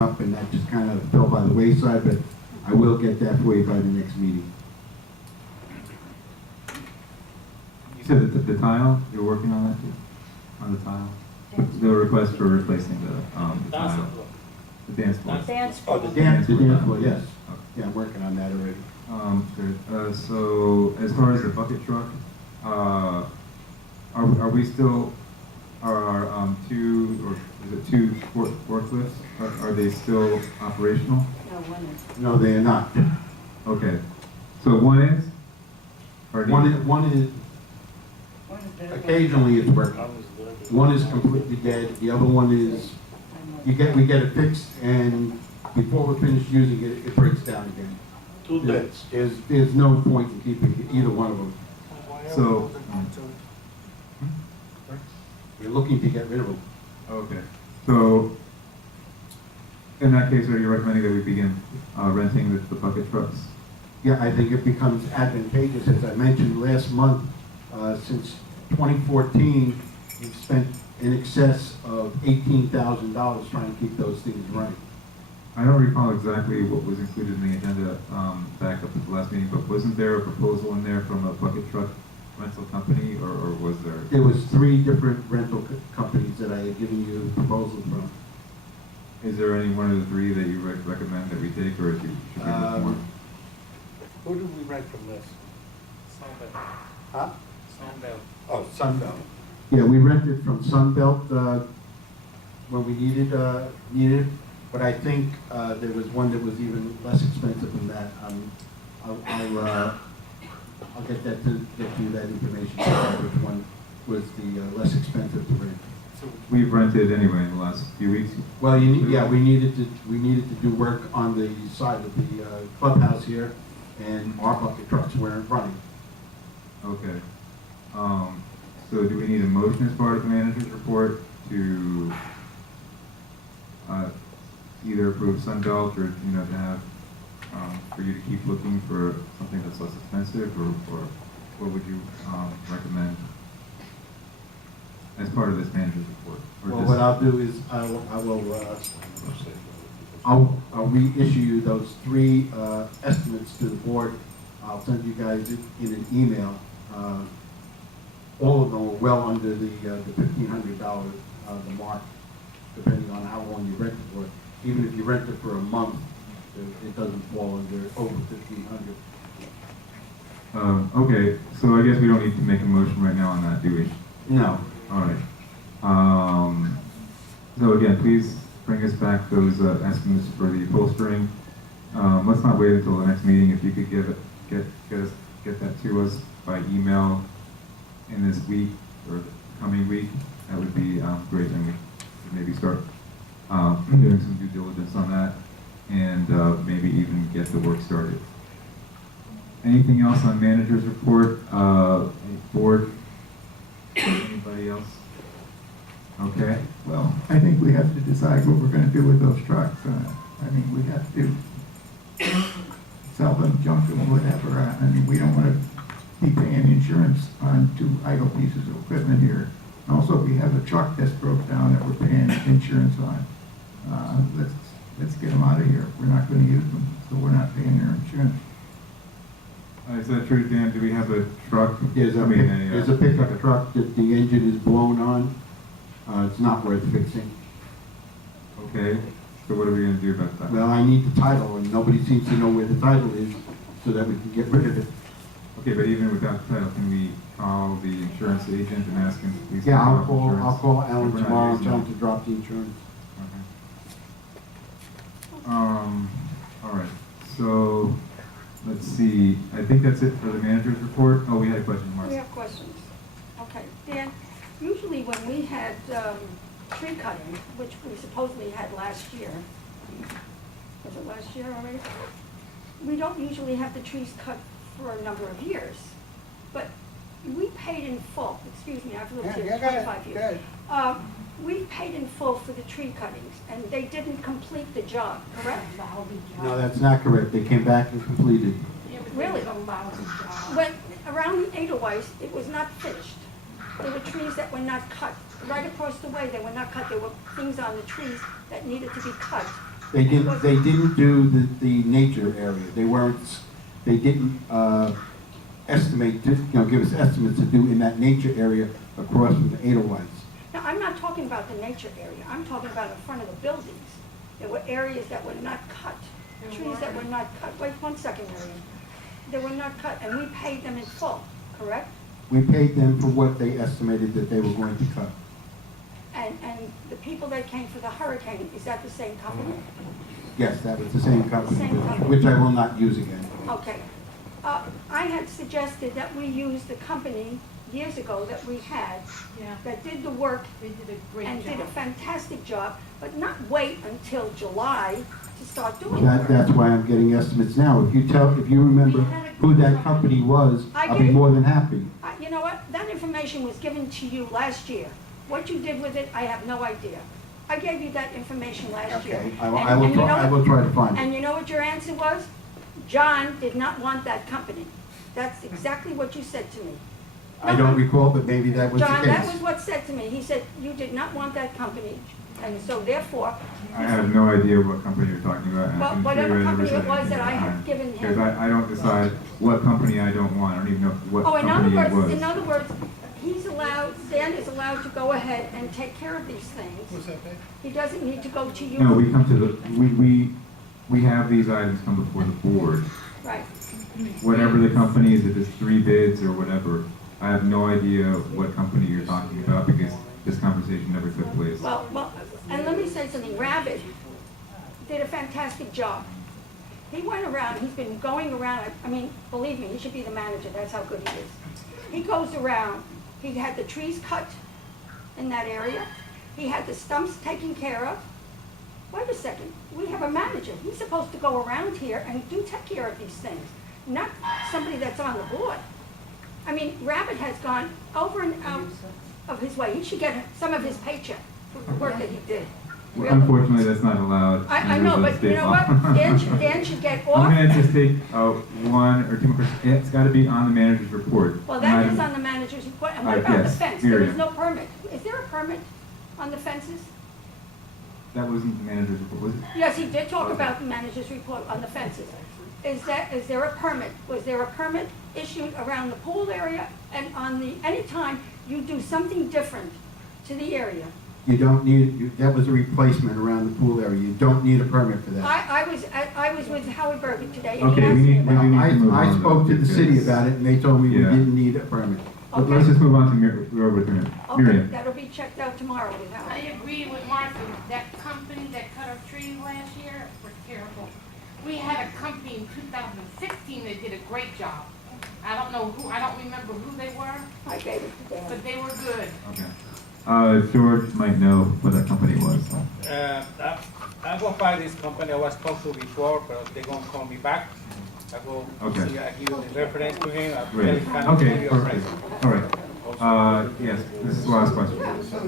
up, and that just kind of fell by the wayside, but I will get that for you by the next meeting. You said that the tile, you're working on that too? On the tile? The request for replacing the tile? The dance floor? Dance Oh, floor. the dance floor, yes. Okay. Yeah, I'm working on that already. Good. So as far as the bucket truck, are we still, are two, or is it two forklifts? Are they still operational? No, one is. No, they are not. Okay. So one is? Or One is, occasionally it's working. One is completely dead, the other one is, we get it fixed, and before we're finished using it, it breaks down again. Two beds. There's no point in keeping either one of them. So, We're looking to get rid of them. okay. So, in that case, are you recommending that we begin renting the bucket trucks? Yeah, I think it becomes advantageous, as I mentioned last month, since 2014, we've spent in excess of $18,000 trying to keep those things running. I don't recall exactly what was included in the agenda back up at the last meeting, but wasn't there a proposal in there from a bucket truck rental company, or was there? There was 3 different rental companies that I had given you proposals from. Is there any one of the 3 that you recommend that we take, or should we look more? Who did we rent from this? Sunbelt. Huh? Sunbelt. Oh, Sunbelt. Yeah, we rented from Sunbelt when we needed it, but I think there was one that was even less expensive than that. I'll get you that information, which one was the less expensive to rent. We've rented anyway in the last few weeks. Well, we needed to do work on the side of the clubhouse here, and our bucket trucks weren't running. Okay. So do we need a motion as part of the manager's report to either approve Sunbelt, or to have for you to keep looking for something that's less expensive, or what would you recommend as part of this manager's report? Or Well, just- what I'll do is I'll reissue you those 3 estimates to the board. I'll send you guys in an email. All of them are well under the $1,500 the mark, depending on how long you rent it for. Even if you rent it for a month, it doesn't fall under over $1,500. Okay, so I guess we don't need to make a motion right now on that, do we? No. All right. So again, please bring us back those estimates for the upholstering. Let's not wait until the next meeting. If you could get that to us by email in this week or coming week, that would be great, and we could maybe start doing some due diligence on that, and maybe even get the work started. Anything else on manager's report? Board? Anybody else? Okay. Well, I think we have to decide what we're gonna do with those trucks. I mean, we have to sell them, junk them, whatever. I mean, we don't wanna be paying insurance on 2 idle pieces of equipment here. And also, we have a truck that's broke down that we're paying insurance on. Let's get them out of here. We're not gonna use them, so we're not paying their insurance. Is that true, Dan? Do we have a truck? There's a pickup truck that the engine is blown on. It's not worth fixing. Okay, so what are we gonna do about that? Well, I need the title, and nobody seems to know where the title is, so that we can get rid of it. Okay, but even without the title, can we call the insurance agent and ask him to please? Yeah, drop I'll insurance? call Alan If we're not tomorrow and using tell it. him to drop the insurance. Okay. All right, so, let's see, I think that's it for the manager's report. Oh, we had a question, We Mark. have questions. Okay, Dan, usually when we had tree cutting, which we supposedly had last year, was it last year already? We don't usually have the trees cut for a number of years, but we paid in full. Excuse me, I've lived here 25 years. We've paid in full for the tree cuttings, and they didn't complete the job, correct? No, that's not correct. They came back and completed. Really? When, around Edelweiss, it was not finished. There were trees that were not cut. Right across the way, they were not cut. There were things on the trees that needed to be cut, They didn't do the nature area. They didn't, estimate, give us estimates to do in that nature area across from the Edelweiss. Now, I'm not talking about the nature area, I'm talking about in front of the buildings. There were areas that were not cut, trees that were not cut. Wait 1 second, Marion. They were not cut, and we paid them in full, correct? We paid them for what they estimated that they were going to cut. And the people that came for the hurricane, is that the same company? Yes, that was the same company, Same company. which I will not use again. Okay. I had suggested that we use the company years ago that we had, Yeah, that did the work they did a great and did a job. fantastic job, but not wait until July to start doing the work. That's why I'm getting estimates now. If you remember who that company was, I'll be more than happy. You know what? That information was given to you last year. What you did with it, I have no idea. I gave you that information last year. Okay, And- I will and you know try, I what? will try to find it. And you know what your answer was? John did not want that company. That's exactly what you said to me. I don't recall, but maybe that was the John, that was case. what said to me. He said, you did not want that company, and so therefore. I have no idea what company you're talking about. and I Well, can whatever assure you I company never it said was that anything I had behind. given him. Because I don't decide what company I don't want. I don't even know what Oh, in other company it was. words, Dan is allowed to go ahead and take care of these things. What's that, Dave? He doesn't need to go to you. No, we come to the, we have these items come before the board. Right. Whatever the company is, if it's 3 bids or whatever, I have no idea what company you're talking about because this conversation never took place. Well, and let me say something. Rabbit did a fantastic job. He went around, he's been going around, I mean, believe me, he should be the manager, that's how good he is. He goes around, he had the trees cut in that area, he had the stumps taken care of. Wait a second, we have a manager, he's supposed to go around here and do take care of these things, not somebody that's on the board. I mean, Rabbit has gone over and out of his way, he should get some of his paycheck for the work that he did. Well, unfortunately, that's not allowed. I under know, the but you state know law. what, Dan should get I'm off. gonna just take 1 or 2 more. It's gotta be on the manager's report. Well, that Not- is on the manager's report, and what about the yes, fence? There Miriam. is no permit. Is there a permit on the fences? That wasn't the manager's report, was it? Yes, he did talk Okay. about the manager's report on the fences. Is there a permit? Was there a permit issued around the pool area and on anytime you do something different to the area? You don't need, that was a replacement around the pool area. You don't need a permit for that. I was with Howard Berger today, and he Okay, asked we me need- about we it. need to move I on, spoke to the city because- about it, and they told me we Yeah. didn't need a permit. But let's just move on to Miriam. Okay, Miriam. that'll be checked out tomorrow with I Howard. agree with Martha, that company that cut our trees last year were terrible. We had a company in 2016 that did a great job. I don't know who, I don't remember who they were, I gave it to Dan. but they were good. Okay. George might know what that company was. I go by this company I was talked to before, but they're gonna call me back. I go Okay. see, I give the reference to him. I Great. tell him kind of give Okay, you a perfect. price. All right. Yes, this is the last question. So,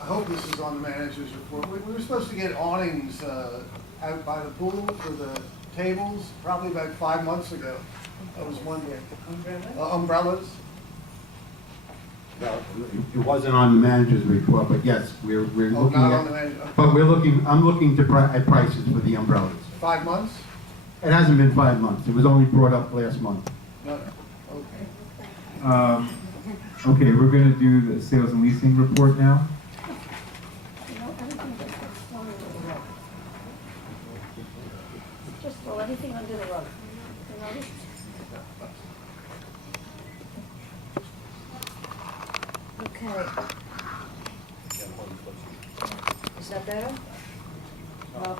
I hope this is on the manager's report. We were supposed to get awnings, out by the pool for the tables, probably about 5 months ago. I was wondering. Umbrellas? No, it wasn't on the manager's report, but yes, we're Oh, looking not on the at, manager. but I'm looking at prices for the umbrellas. 5 months? It hasn't been 5 months. It was only brought up last month. No, okay. Okay, we're gonna do the sales and leasing report now. You know, everything just gets thrown under the rug. Just throw everything under the rug. You notice? Okay. Is that better? Well,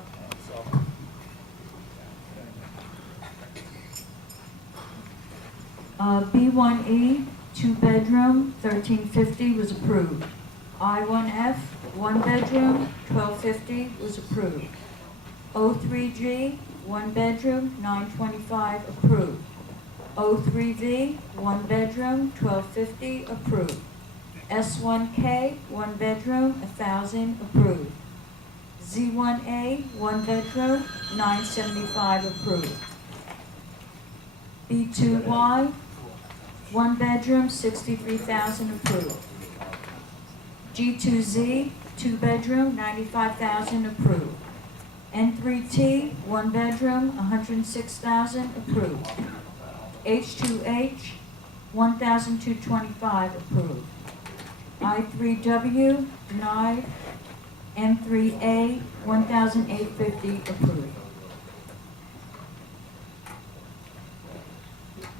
B1E, 2-bedroom, 1350 was approved. I1F, 1-bedroom, 1250 was approved. O3G, 1-bedroom, 925 approved. O3V, 1-bedroom, 1250 approved. S1K, 1-bedroom, 1000 approved. Z1A, 1-bedroom, 975 approved. B2Y, 1-bedroom, 63,000 approved. G2Z, 2-bedroom, 95,000 approved. N3T, one bedroom, 106,000, approved. H2H, 1,225, approved. I3W, denied. M3A, 1,850, approved.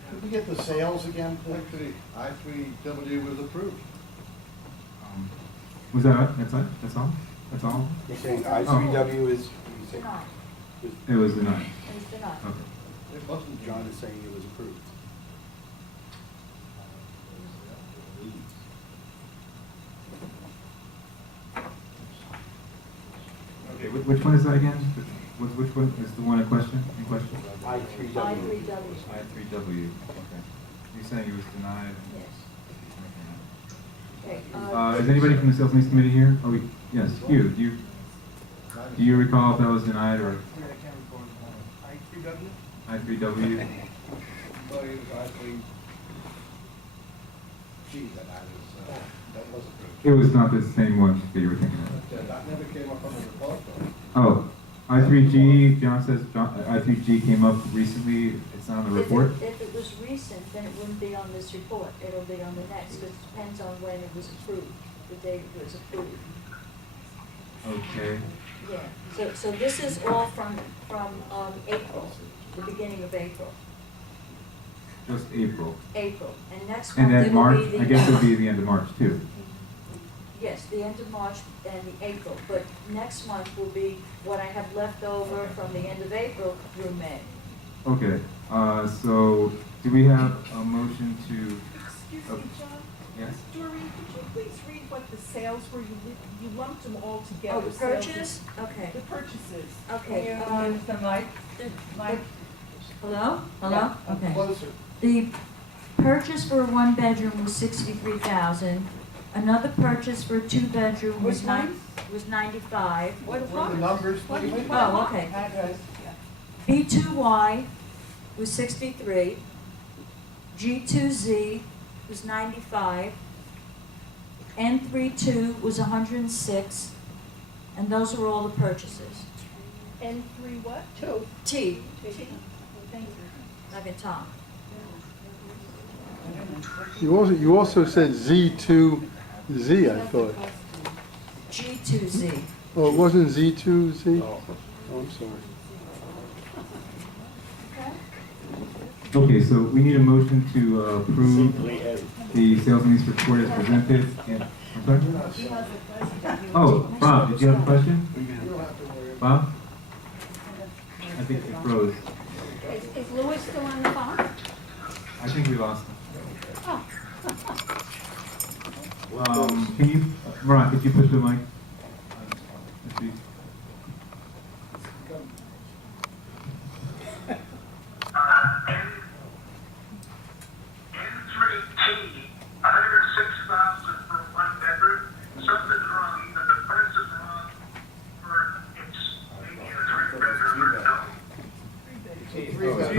Could we get the sales again, please? I3W was approved. Was that, that's it? That's all? That's all? You're saying I3W is, Denied. It was denied. It was denied. Okay. it wasn't John is saying it was approved. Okay, which one is that again? Which one is the one in question? I3W. I3W, I3W, okay. You're saying it was denied? yes. Okay, Is anybody from the Sales and Lease Committee here? Oh, yes, you. Do you recall if that was denied or I3W? I3W? Well, it was I3G that was approved. It was not the same one that you were thinking of. That never came up on the report, though. Oh, I3G, John says I3G came up recently. It's not on the report? If it was recent, then it wouldn't be on this report. It'll be on the next, because it depends on when it was approved, the date it was approved. Okay. Yeah, so this is all from April, the beginning of April. Just April. April, and next And month then it'll March, be the. I guess it'll be the end of March too. Yes, the end of March and the April, but next month will be what I have left over from the end of April through May. Okay, so do we have a motion to? Excuse me, John? Yes? Doreen, could you please read what the sales were? You lumped them all together. Oh, the sales- purchase? Okay. The purchases. Okay, Can you um, use the mic? Mic. Hello? Hello? Okay. Closer. The purchase for a one bedroom was 63,000. Another purchase for a two bedroom was Which one? was 95. What are the numbers, please? Oh, okay. Address. B2Y was 63. G2Z was 95. N32 was 106. And those are all the purchases. N3 what? Two. T, Thank you. like a Tom. You also said Z2Z, I thought. G2Z. Oh, it wasn't Z2Z? Oh, I'm sorry. Okay, so we need a motion to approve the sales and lease report as presented. I'm sorry? Oh, Bob, did you have a question? Bob? I think it froze. Is Louis still on the phone? I think we lost him. Oh. Can you, Marat, could you push the mic? Let's see. N3T, 106,000 for one bedroom. Something's wrong, either the price is wrong, or it's maybe a three-bedroom, or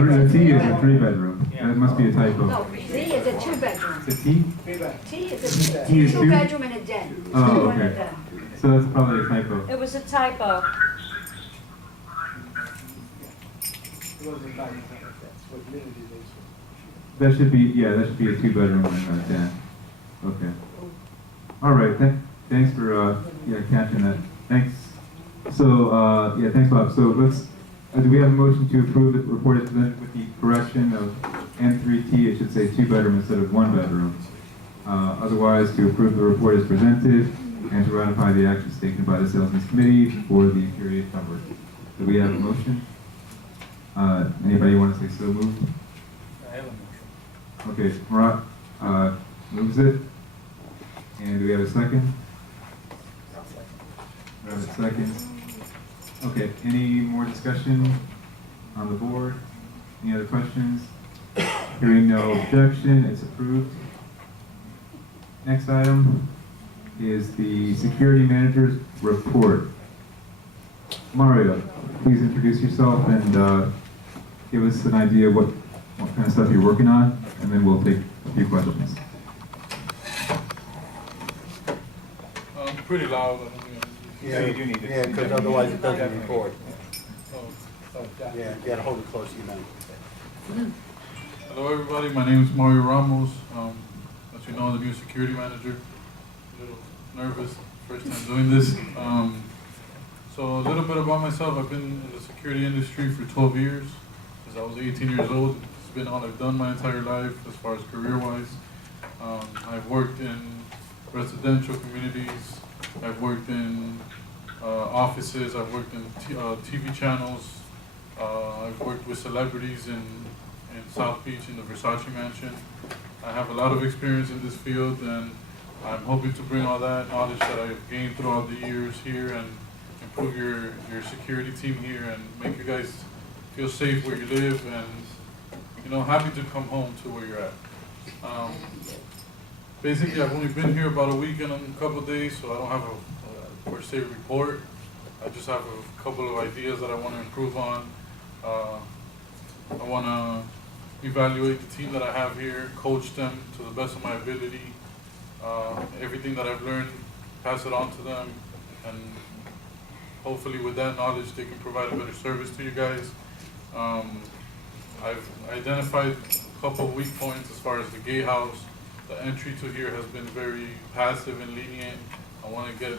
no. The T is a three-bedroom. That must be a typo. No, Z is a two-bedroom. The T? T is a T is two? two-bedroom and a den. Oh, Two and a okay. den. So that's probably a typo. It was a typo. 106 for one bedroom. It wasn't 90, that's what Unity is. That should be, yeah, that should be a two-bedroom and a den. Okay. All right, thanks for, yeah, catching that. Thanks. So, yeah, thanks, Bob. So let's, do we have a motion to approve the report as presented with the correction of N3T, it should say two-bedroom instead of one bedroom. Otherwise, to approve the report as presented and to ratify the actions taken by the Sales and Lease Committee for the period covered. Do we have a motion? Anybody want to say so moved? I have a motion. Okay, Marat moves it. And do we have a second? We have a second. Okay, any more discussion on the board? Any other questions? Hearing no objection, it's approved. Next item is the security manager's report. Mario, please introduce yourself and give us an idea what kind of stuff you're working on, and then we'll take a few questions. Pretty loud. Yeah, you do need it. Yeah, because otherwise it doesn't record. Yeah, you gotta hold it close to your mouth. Hello, everybody. My name is Mario Ramos. As you know, I'm the new security manager. A little nervous, first time doing this. So a little bit about myself. I've been in the security industry for 12 years. Since I was 18 years old. It's been all I've done my entire life as far as career-wise. I've worked in residential communities. I've worked in offices. I've worked in TV channels. I've worked with celebrities in South Beach in the Versace mansion. I have a lot of experience in this field, and I'm hoping to bring all that knowledge that I've gained throughout the years here and improve your security team here and make you guys feel safe where you live and, you know, happy to come home to where you're at. Basically, I've only been here about a week and a couple of days, so I don't have a per se report. I just have a couple of ideas that I want to improve on. I want to evaluate the team that I have here, coach them to the best of my ability. Everything that I've learned, pass it on to them, and hopefully with that knowledge they can provide a better service to you guys. I've identified a couple of weak points as far as the gatehouse. The entry to here has been very passive and lenient. I want to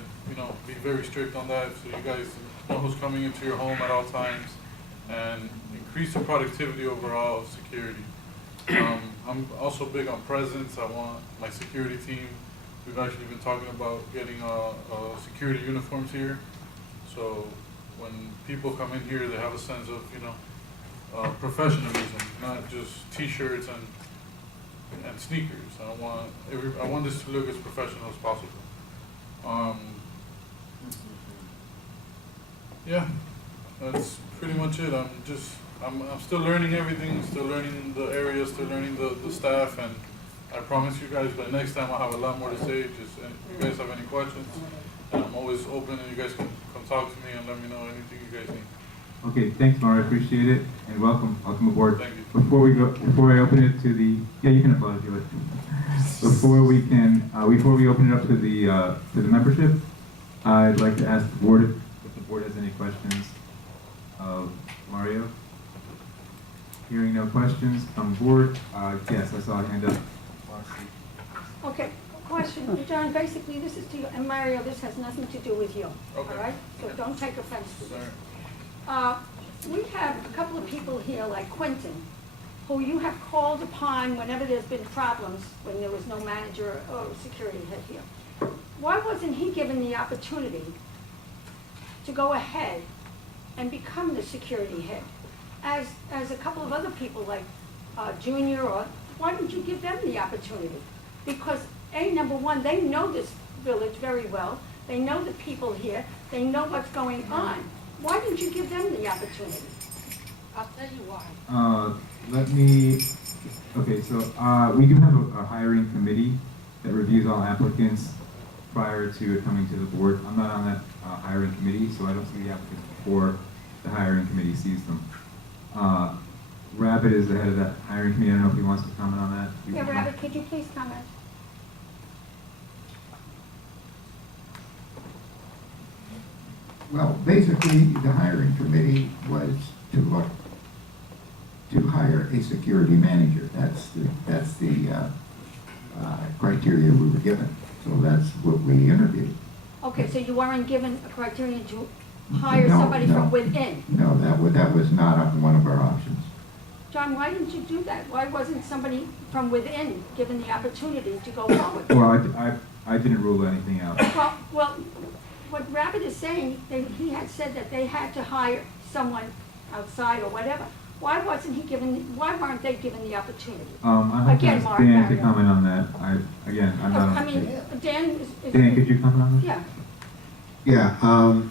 be very strict on that so you guys know who's coming into your home at all times and increase the productivity overall of security. I'm also big on presence. I want my security team, we've actually been talking about getting security uniforms here. So when people come in here, they have a sense of, professionalism, not just t-shirts and sneakers. I want this to look as professional as possible. Yeah, that's pretty much it. I'm still learning everything, still learning the area, still learning the staff, and I promise you guys by next time I'll have a lot more to say. Just if you guys have any questions, and I'm always open, and you guys can come talk to me and let me know anything you guys need. Okay, thanks, Mario. I appreciate it, and welcome aboard. Thank you. Before I open it to the, you can applaud if you like. Before we open it up to the membership, I'd like to ask the board if the board has any questions of Mario. Hearing no questions on board, yes, I saw a hand up. Okay, question, John, basically this is to you, and Mario, this has nothing to do with you, all Okay. right? So don't take offense to this. Sorry. We have a couple of people here, like Quentin, who you have called upon whenever there's been problems, when there was no manager or security head here. Why wasn't he given the opportunity to go ahead and become the security head? As a couple of other people like Junior, or why didn't you give them the opportunity? Because number one, they know this village very well. They know the people here. They know what's going on. Why didn't you give them the opportunity? I'll tell you why. Okay, so we do have a hiring committee that reviews all applicants prior to it coming to the board. I'm not on that hiring committee, so I don't see the applicants before the hiring committee sees them. Rabbit is the head of that hiring committee. I don't know if he wants to comment on that. Yeah, Rabbit, could you please comment? Well, basically, the hiring committee was to hire a security manager. That's the criteria we were given. So that's what we interviewed. Okay, so you weren't given a criterion to hire No, somebody no. from within? No, that was not one of our options. John, why didn't you do that? Why wasn't somebody from within given the opportunity to go forward? Well, I didn't rule anything out. Well, what Rabbit is saying, he had said that they had to hire someone outside or whatever. Why weren't they given the opportunity? I have to Again, ask Mark, Dan to Mario. comment on that. I'm not on I the mean, committee. Dan is. Dan, could you comment on that? Yeah. Yeah,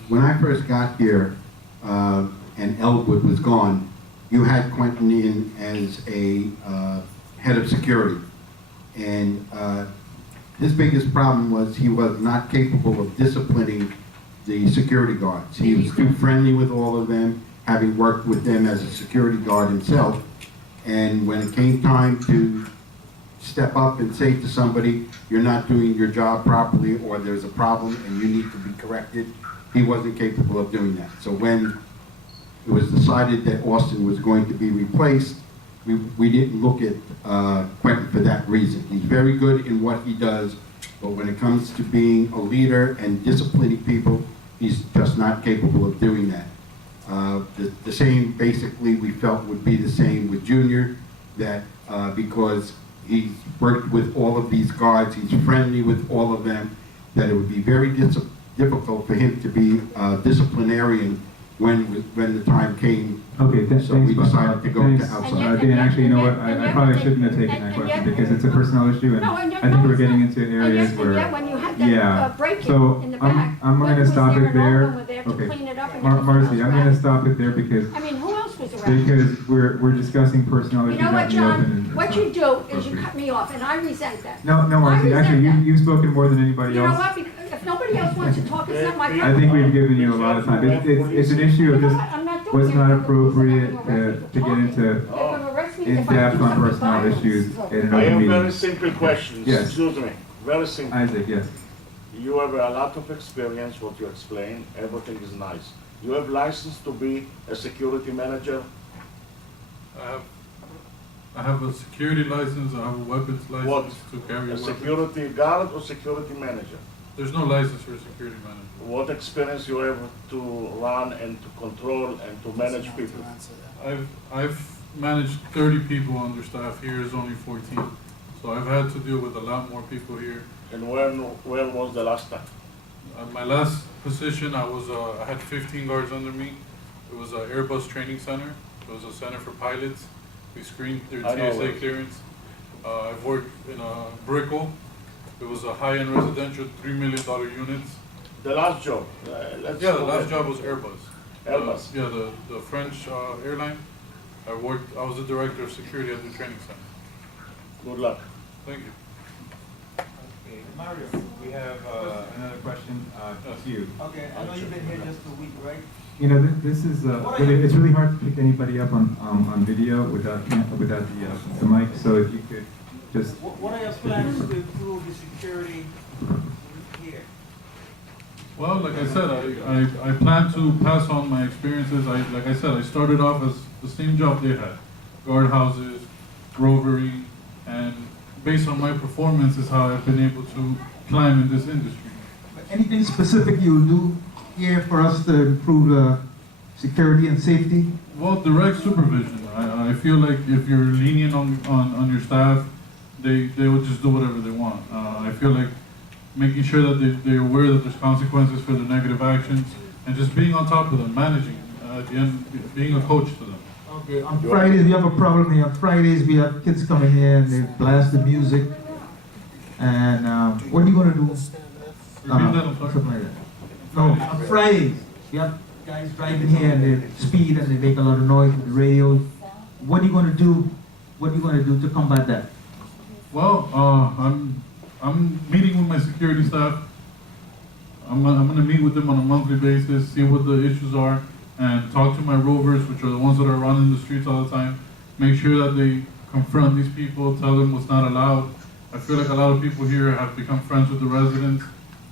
when I first got here, and Elwood was gone, you had Quentin in as a head of security. And his biggest problem was he was not capable of disciplining the security guards. He was too friendly with all of them, having worked with them as a security guard himself. And when it came time to step up and say to somebody, you're not doing your job properly, or there's a problem and you need to be corrected, he wasn't capable of doing that. So when it was decided that Austin was going to be replaced, we didn't look at Quentin for that reason. He's very good in what he does, but when it comes to being a leader and disciplining people, he's just not capable of doing that. The same, basically, we felt would be the same with Junior, that because he's worked with all of these guards, he's friendly with all of them, that it would be very difficult for him to be disciplinarian when the time came. Okay, So we thanks, decided to go to thanks. outside. Dan, actually, you know what, I probably shouldn't have taken that question, because it's a personnel issue, and No, I think we're getting into areas And where. yet, when you had that Yeah, break-in so in the back, I'm Quentin gonna was stop there it and all of there. them were there to Okay. clean it up and everything Marcy, was I'm gonna right. stop it there because, I mean, who else was around? because we're discussing personnel You issues know what, out in the open. John? and What it's you not do is you appropriate. cut me off, and I resent that. No, Marcy, I actually, resent that. you've spoken more than anybody You know else. what? Because if nobody else wants to talk, it's not my I problem. think we've given you a lot of time. It's an issue of You know just, what? I'm not doing was it not because the police are appropriate not gonna arrest me to for get talking. into They're gonna arrest me if I in-depth do on something personnel violent. issues in an I open have very meeting. simple questions. Yes. Excuse me. Very simple. Isaac, yes. You have a lot of experience, what you explain, everything is nice. You have license to be a security manager? I have a security license, I have a weapons What? license to carry A weapons. security guard or security manager? There's no license for a security manager. What experience you have to run and to control and to manage people? I've managed 30 people under staff, here is only 14. So I've had to deal with a lot more people here. And when was the last time? My last position, I had 15 guards under me. It was an Airbus training center. It was a center for pilots. We screened their I know TSA it. clearance. I've worked in Brickell. It was a high-end residential, $3 million units. The last job? Let's Yeah, the go last ahead. job was Airbus. Airbus. Yeah, the French airline. I was the director of security at the training center. Good luck. Thank you. Okay, Mario, we have another question to you. Okay, I know you've been here just a week, right? You know, this is, it's really hard to pick anybody up on video without the mic, so if you could just. What are your plans to improve the security here? Well, like I said, I plan to pass on my experiences. Like I said, I started off as the same job they had. Guardhouses, rovering, and based on my performance is how I've been able to climb in this industry. Anything specific you do here for us to improve security and safety? Well, direct supervision. I feel like if you're lenient on your staff, they will just do whatever they want. I feel like making sure that they're aware that there's consequences for their negative actions, and just being on top of them, managing, at the end, being a coach to them. Okay, on Fridays we have a problem here. On Fridays we have kids coming here and they blast the music. And what are you gonna do? Repeat that, I'm sorry. Something like that. No, on Fridays we have guys driving here and they speed and they make a lot of noise with the radios. What are you gonna do? What are you gonna do to combat that? Well, I'm meeting with my security staff. I'm gonna meet with them on a monthly basis, see what the issues are, and talk to my rovers, which are the ones that are running the streets all the time. Make sure that they confront these people, tell them what's not allowed. I feel like a lot of people here have become friends with the residents,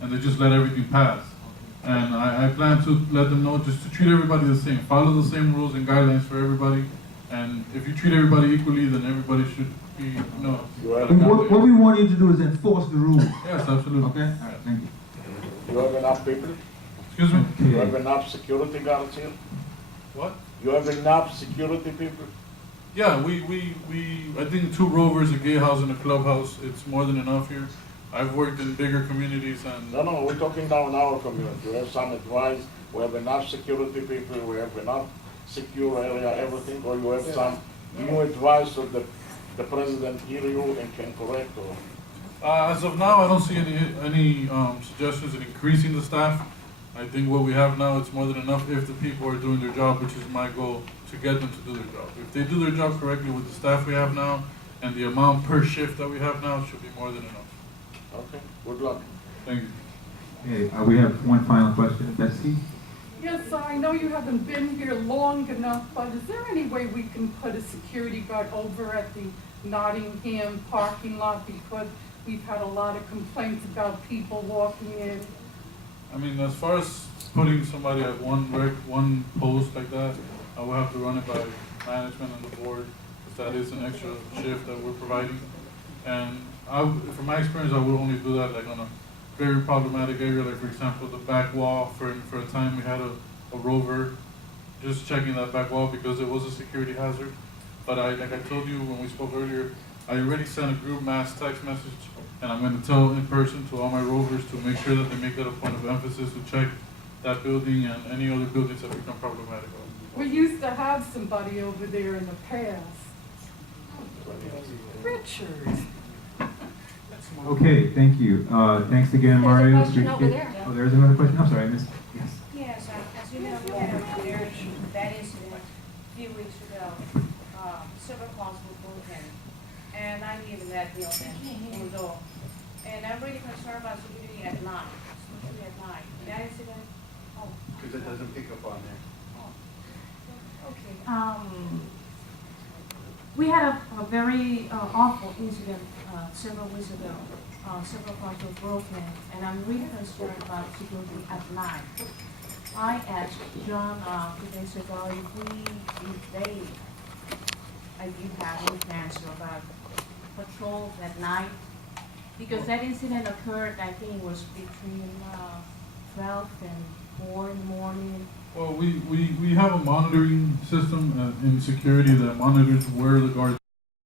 and they just let everything pass. And I plan to let them know just to treat everybody the same, follow the same rules and guidelines for everybody. And if you treat everybody equally, then everybody should be, What we want you to do is enforce the rules. Yes, absolutely. Okay? All right, thank you. You have enough people? Excuse me? You have enough security guards here? What? You have enough security people? Yeah, I think 2 rovers, a gay house and a clubhouse, it's more than enough here. I've worked in bigger communities and... No, we're talking now in our community. We have some advice, we have enough security people, we have enough secure area, everything, or you have some new advice so that the president hear you and can correct or... As of now, I don't see any suggestions in increasing the staff. I think what we have now, it's more than enough if the people are doing their job, which is my goal, to get them to do their job. If they do their job correctly with the staff we have now and the amount per shift that we have now, it should be more than enough. Okay, good luck. Thank you. Okay, we have one final question. Betsy? Yes, I know you haven't been here long enough, but is there any way we can put a security guard over at the Nottingham parking lot? Because we've had a lot of complaints about people walking in. I mean, as far as putting somebody at one post like that, I will have to run it by management and the board, because that is an extra shift that we're providing. And from my experience, I would only do that like on a very problematic area, like for example, the back wall. For a time, we had a rover just checking that back wall because it was a security hazard. But like I told you when we spoke earlier, I already sent a group mass text message, and I'm going to tell in person to all my rovers to make sure that they make that a point of emphasis to check that building and any other buildings that become problematic. We used to have somebody over there in the past. Richard. Okay, thank you. Thanks again, Mario. There's a question over there. Oh, there's another question? I'm sorry, I missed. Yes. Yes, as you know, we had a very bad incident a few weeks ago, several calls were broken, and I live in that building, Udo. And I'm really concerned about security at night, especially at night. That incident, oh. Because it doesn't pick up on there. Okay. We had a very awful incident several weeks ago. Several cars were broken, and I'm really concerned about security at night. I asked John 2 days ago if you have any plans about patrols at night, because that incident occurred, I think it was between 12 and 4 in the morning. Well, we have a monitoring system in security that monitors where the guards